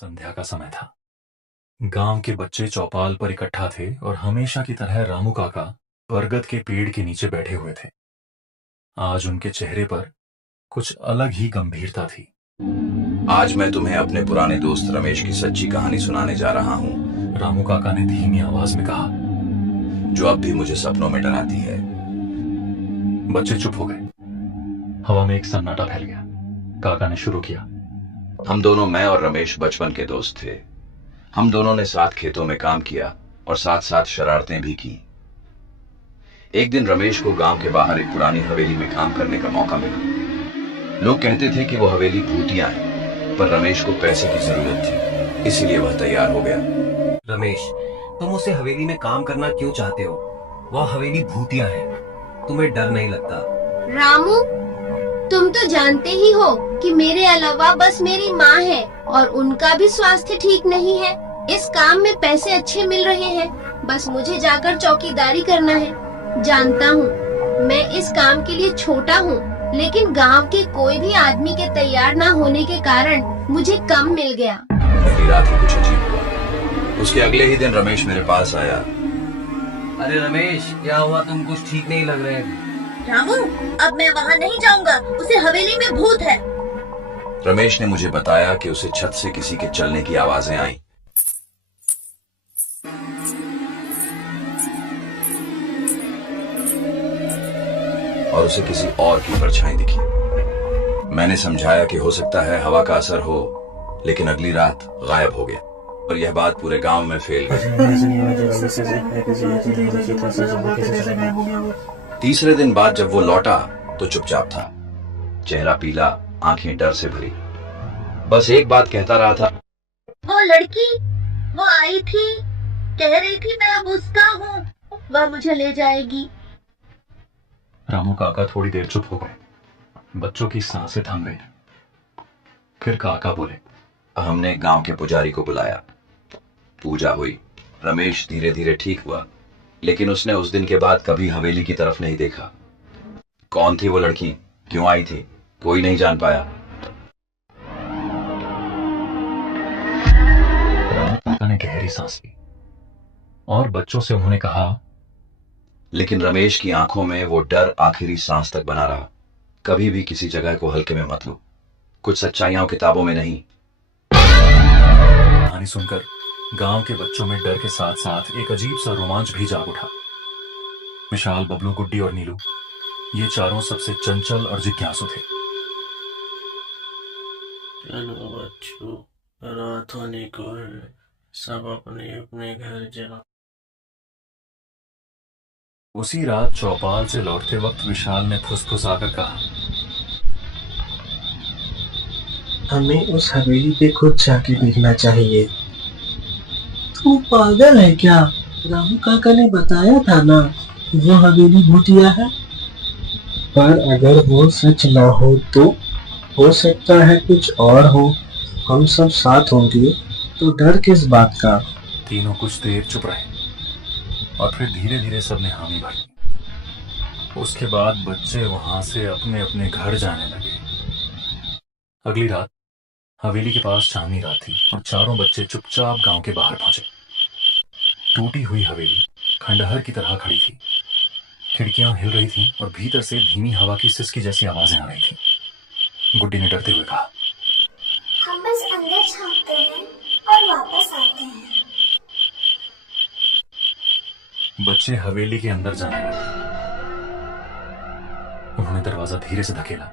संध्या का समय था। गांव के बच्चे चौपाल पर इकट्ठा थे और हमेशा की तरह रामू काका बरगद के पेड़ के नीचे बैठे हुए थे। आज उनके चेहरे पर कुछ अलग ही गंभीरता थी। आज मैं तुम्हें अपने पुराने दोस्त रमेश की सच्ची कहानी सुनाने जा रहा हूँ, रामू काका ने धीमी आवाज में कहा, जो अब भी मुझे सपनों में डराती है। बच्चे चुप हो गए। हवा में एक सन्नाटा फैल गया। काका ने शुरू किया। हम दोनों, मैं और रमेश, बचपन के दोस्त थे। हम दोनों ने साथ खेतों में काम किया और साथ साथ शरारतें भी की। एक दिन रमेश को गांव के बाहर एक पुरानी हवेली में काम करने का मौका मिला। लोग कहते थे कि वो हवेली भूतिया है, पर रमेश को पैसे की जरूरत थी, इसीलिए वह तैयार हो गया। रमेश, तुम उसे हवेली में काम करना क्यों चाहते हो? वह हवेली भूतिया है, तुम्हें डर नहीं लगता? रामू, तुम तो जानते ही हो कि मेरे अलावा बस मेरी माँ है और उनका भी स्वास्थ्य ठीक नहीं है। इस काम में पैसे अच्छे मिल रहे हैं, बस मुझे जाकर चौकीदारी करना है। जानता हूँ मैं इस काम के लिए छोटा हूँ, लेकिन गांव के कोई भी आदमी के तैयार न होने के कारण मुझे कम मिल गया। पहली रात ही कुछ अजीब हुआ। उसके अगले ही दिन रमेश मेरे पास आया। अरे रमेश, क्या हुआ? तुम कुछ ठीक नहीं लग रहे। रामू, अब मैं वहाँ नहीं जाऊँगा, उसे हवेली में भूत है। रमेश ने मुझे बताया कि उसे छत से किसी के चलने की आवाजें आईं। और उसे किसी और की परछाई दिखी। मैंने समझाया कि हो सकता है हवा का असर हो, लेकिन अगली रात गायब हो गया और यह बात पूरे गांव में फैल गई। तीसरे दिन बाद जब वो लौटा तो चुपचाप था, चेहरा पीला, आंखें डर से भरी। बस एक बात कहता रहा था, वो लड़की, वो आई थी, कह रही थी मैं अब उसका हूँ, वह मुझे ले जाएगी। रामू काका थोड़ी देर चुप हो गए। बच्चों की सांसें थम गई। फिर काका बोले, हमने गांव के पुजारी को बुलाया। पूजा हुई। रमेश धीरे धीरे ठीक हुआ, लेकिन उसने उस दिन के बाद कभी हवेली की तरफ नहीं देखा। कौन थी वो लड़की, क्यों आई थी, कोई नहीं जान पाया। रामू काका ने गहरी सांस ली और बच्चों से उन्होंने कहा, लेकिन रमेश की आंखों में वो डर आखिरी सांस तक बना रहा। कभी भी किसी जगह को हल्के में मत लो, कुछ सच्चाइयां किताबों में नहीं। कहानी सुनकर गांव के बच्चों में डर के साथ साथ एक अजीब सा रोमांच भी जाग उठा। विशाल, बबलू, गुड्डी और नीलू, ये चारों सबसे चंचल और जिज्ञासु थे। चलो बच्चों, रात होने को है, सब अपने अपने घर जाओ। उसी रात चौपाल से लौटते वक्त विशाल ने फुसफुसाकर कहा, हमें उस हवेली पे खुद जाके देखना चाहिए। तू पागल है क्या? रामू काका ने बताया था ना, वो हवेली भूतिया है। पर अगर वो सच ना हो तो हो सकता है कुछ और हो। हम सब साथ होंगे तो डर किस बात का। तीनों कुछ देर चुप रहे और फिर धीरे धीरे सबने हामी भरी। उसके बाद बच्चे वहां से अपने अपने घर जाने लगे। अगली रात हवेली के पास चांदनी रात थी और चारों बच्चे चुपचाप गांव के बाहर पहुंचे। टूटी हुई हवेली खंडहर की तरह खड़ी थी। खिड़कियां हिल रही थीं और भीतर से धीमी हवा की सिसकी जैसी आवाजें आ रही थीं। गुड्डी ने डरते हुए कहा, हम बस अंदर झांकते हैं और वापस आते हैं। बच्चे हवेली के अंदर जाने लगे। उन्होंने दरवाजा धीरे से धकेला।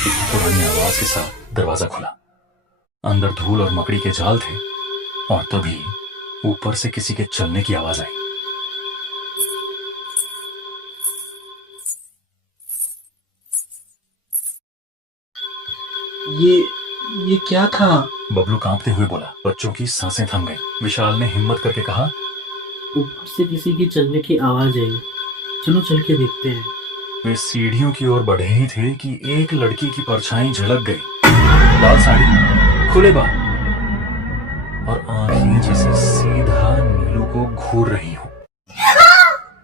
एक पुरानी आवाज के साथ दरवाजा खुला। अंदर धूल और मकड़ी के जाल थे और तभी ऊपर से किसी के चलने की आवाज आई। ये क्या था? बबलू कांपते हुए बोला। बच्चों की सांसें थम गईं। विशाल ने हिम्मत करके कहा, ऊपर से किसी की चलने की आवाज आई, चलो चल के देखते हैं। वे सीढ़ियों की ओर बढ़े ही थे कि एक लड़की की परछाई झलक गई। लाल साड़ी, खुले बाल और आंखें जैसे सीधा नीलू को घूर रही हो।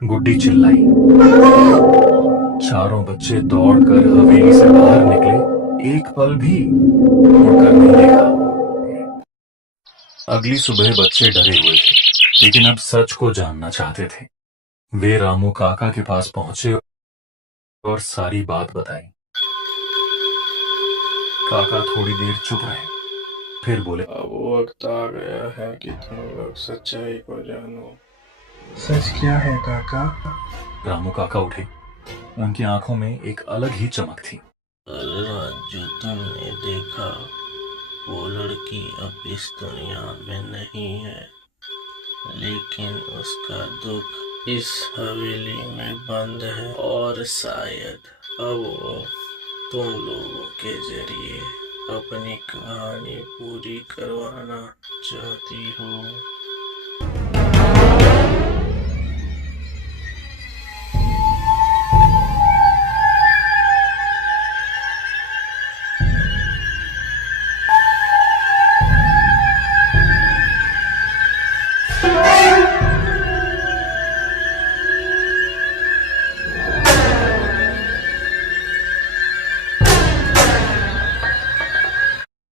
गुड्डी चिल्लाई। चारों बच्चे दौड़कर हवेली से बाहर निकले एक पल भी मुड़कर नहीं देखा। अगली सुबह बच्चे डरे हुए थे, लेकिन अब सच को जानना चाहते थे। वे रामू काका के पास पहुंचे और सारी बात बताई। काका थोड़ी देर चुप रहे, फिर बोले, अब वक्त आ गया है कि तुम लोग सच्चाई को जानो। सच क्या है काका? रामू काका उठे। उनकी आंखों में एक अलग ही चमक थी। कल रात जो तुमने देखा, वो लड़की अब इस दुनिया में नहीं है, लेकिन उसका दुख इस हवेली में बंद है और शायद अब वो तुम लोगों के जरिए अपनी कहानी पूरी करवाना चाहती हो।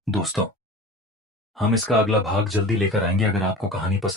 दोस्तों, हम इसका अगला भाग जल्दी लेकर आएंगे। अगर आपको कहानी पसंद